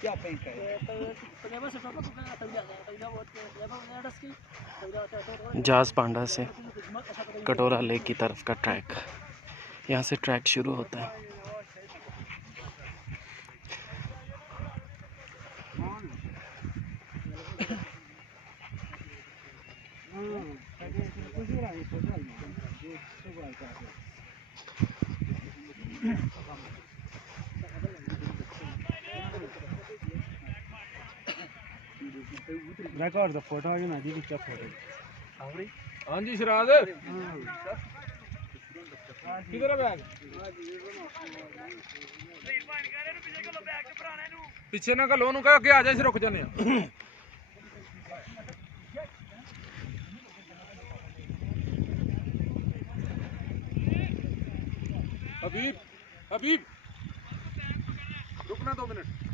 क्या पेंट है जाज पांडा से कटोरा लेक की तरफ का ट्रैक, यहाँ से ट्रैक शुरू होता है। रिकॉर्ड द फोटो है ना जी क्या फोटो हाँ जी सिराज किधर है बैग पीछे ना कलो का अगे आ जाए रुक जाने हबीब हबीब रुकना 2 मिनट।